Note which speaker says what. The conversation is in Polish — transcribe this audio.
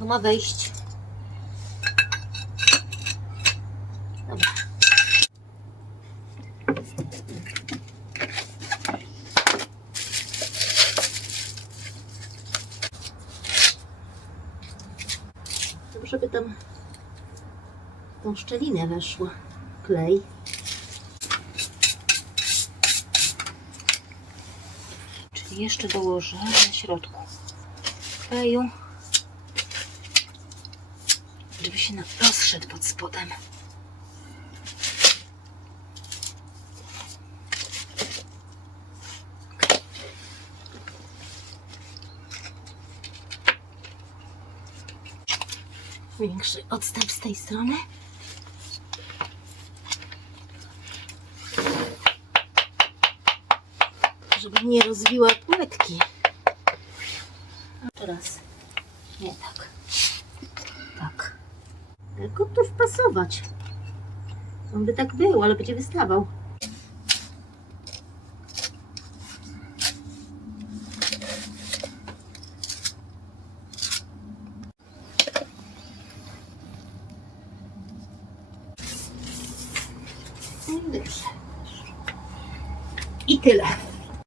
Speaker 1: To ma wejść. Żeby tam tą szczelinę weszła klej. Czyli jeszcze dołożę na środku kleju, żeby się rozszedł pod spodem. Większy odstęp z tej strony. Żeby nie rozwiła płytki. A teraz nie tak. Tak. Jak go tu wpasować? On by tak był, ale będzie wystawał. No. I tyle.